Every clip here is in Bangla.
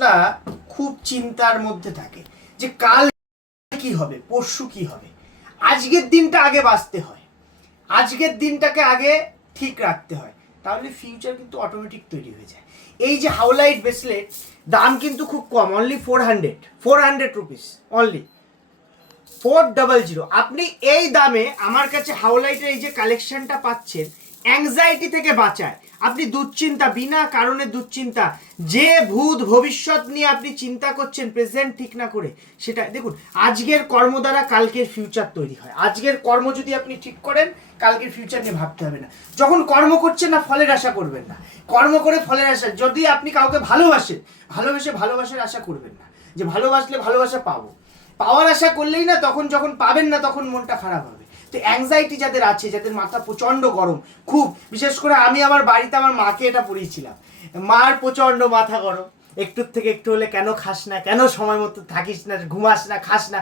মানুষরা খুব চিন্তার মধ্যে থাকে যে কাল কি হবে, পরশু কি হবে। আজকের দিনটা আগে বাঁচতে হয়, আজকের দিনটাকে আগে ঠিক রাখতে হয়, তাহলে ফিউচার কিন্তু অটোমেটিক তৈরি হয়ে যায়। এই যে হাউলাইট ব্রেসলেট দাম কিন্তু খুব কম, অনলি 400 রুপিস, অনলি 400। আপনি এই দামে আমার কাছে হাউলাইটের এই যে কালেকশনটা পাচ্ছেন, অ্যাংজাইটি থেকে বাঁচায়। আপনি দুশ্চিন্তা, বিনা কারণে দুশ্চিন্তা, যে ভূত ভবিষ্যৎ নিয়ে আপনি চিন্তা করছেন প্রেজেন্ট ঠিক না করে, সেটা দেখুন। আজকের কর্ম দ্বারা কালকের ফিউচার তৈরি হয়। আজকের কর্ম যদি আপনি ঠিক করেন, কালকের ফিউচার নিয়ে ভাবতে হবে না। যখন কর্ম করছেন না, ফলের আশা করবেন না। কর্ম করে ফলের আশা, যদি আপনি কাউকে ভালোবাসেন, ভালোবাসার আশা করবেন না যে ভালোবাসলে ভালোবাসা পাবো। পাওয়ার আশা করলেই না, তখন যখন পাবেন না তখন মনটা খারাপ হবে। তো অ্যাংজাইটি যাদের আছে, যাদের মাথা প্রচণ্ড গরম, খুব বিশেষ করে আমি আমার বাড়িতে আমার মাকে এটা পড়িয়েছিলাম, মার প্রচণ্ড মাথা গরম, একটুর থেকে একটু হলে কেন খাস না, কেন সময় মতো থাকিস না, ঘুমাস না, খাস না।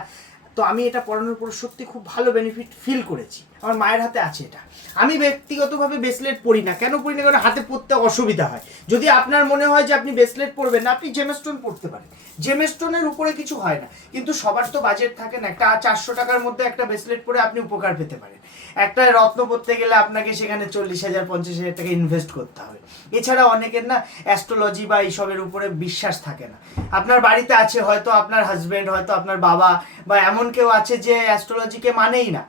তো আমি এটা পড়ানোর পর সত্যি খুব ভালো বেনিফিট ফিল করেছি। আমার মায়ের হাতে আছে এটা। আমি ব্যক্তিগতভাবে ব্রেসলেট পরি না। কেন পরি না? কারণ হাতে পরতে অসুবিধা হয়। যদি আপনার মনে হয় যে আপনি ব্রেসলেট পরবেন না, আপনি জেমস্টোন পরতে পারেন। জেমস্টোনের উপরে কিছু হয় না, কিন্তু সবার তো বাজেট থাকে না। একটা 400 টাকার মধ্যে একটা ব্রেসলেট পরে আপনি উপকার পেতে পারেন। একটা রত্ন পরতে গেলে আপনাকে সেখানে 40,000 50,000 টাকা ইনভেস্ট করতে হবে। এছাড়া অনেকের না অ্যাস্ট্রোলজি বা এইসবের উপরে বিশ্বাস থাকে না। আপনার বাড়িতে আছে, হয়তো আপনার হাজব্যান্ড, হয়তো আপনার বাবা, বা এমন কেউ আছে যে অ্যাস্ট্রোলজিকে মানেই না।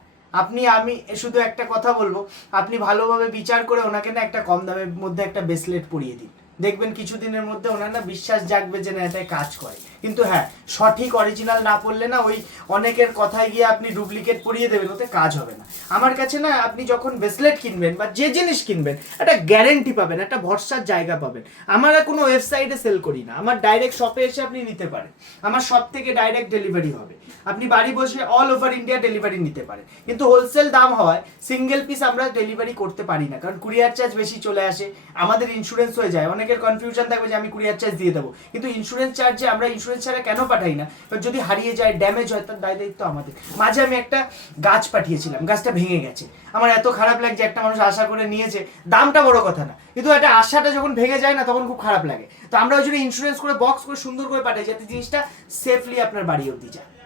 আমি শুধু একটা কথা বলবো, আপনি ভালোভাবে বিচার করে ওনাকে না একটা কম দামের মধ্যে একটা ব্রেসলেট পরিয়ে দিন। দেখবেন কিছুদিনের মধ্যে ওনার না বিশ্বাস জাগবে যে না, এটাই কাজ করে। কিন্তু হ্যাঁ, সঠিক অরিজিনাল না পড়লে না, ওই অনেকের কথায় গিয়ে আপনি ডুপ্লিকেট পরিয়ে দেবেন, ওতে কাজ হবে না। আমার কাছে না, আপনি যখন ব্রেসলেট কিনবেন বা যে জিনিস কিনবেন, একটা গ্যারেন্টি পাবেন, একটা ভরসার জায়গা পাবেন। আমরা কোনো ওয়েবসাইটে সেল করি না, আমার ডাইরেক্ট শপে এসে আপনি নিতে পারেন। আমার শপ থেকে ডাইরেক্ট ডেলিভারি হবে, আপনি বাড়ি বসে অল ওভার ইন্ডিয়া ডেলিভারি নিতে পারেন। কিন্তু হোলসেল দাম হওয়ায় সিঙ্গেল পিস আমরা ডেলিভারি করতে পারি না, কারণ কুরিয়ার চার্জ বেশি চলে আসে, আমাদের ইন্স্যুরেন্স হয়ে যায়। অনেকের কনফিউশন থাকবে যে আমি কুরিয়ার চার্জ দিয়ে দেবো, কিন্তু ইন্স্যুরেন্স চার্জে আমরা ইন্স্যুরেন্স ছাড়া কেন পাঠাই না? যদি হারিয়ে যায়, ড্যামেজ হয়, তার দায় দায়িত্ব আমাদের। মাঝে আমি একটা গাছ পাঠিয়েছিলাম, গাছটা ভেঙে গেছে। আমার এত খারাপ লাগছে, একটা মানুষ আশা করে নিয়েছে, দামটা বড় কথা না, কিন্তু একটা আশাটা যখন ভেঙে যায় না, তখন খুব খারাপ লাগে। তো আমরা ওই জন্য ইন্স্যুরেন্স করে বক্স করে সুন্দর করে পাঠাই, যাতে জিনিসটা সেফলি আপনার বাড়ি অবধি যায়।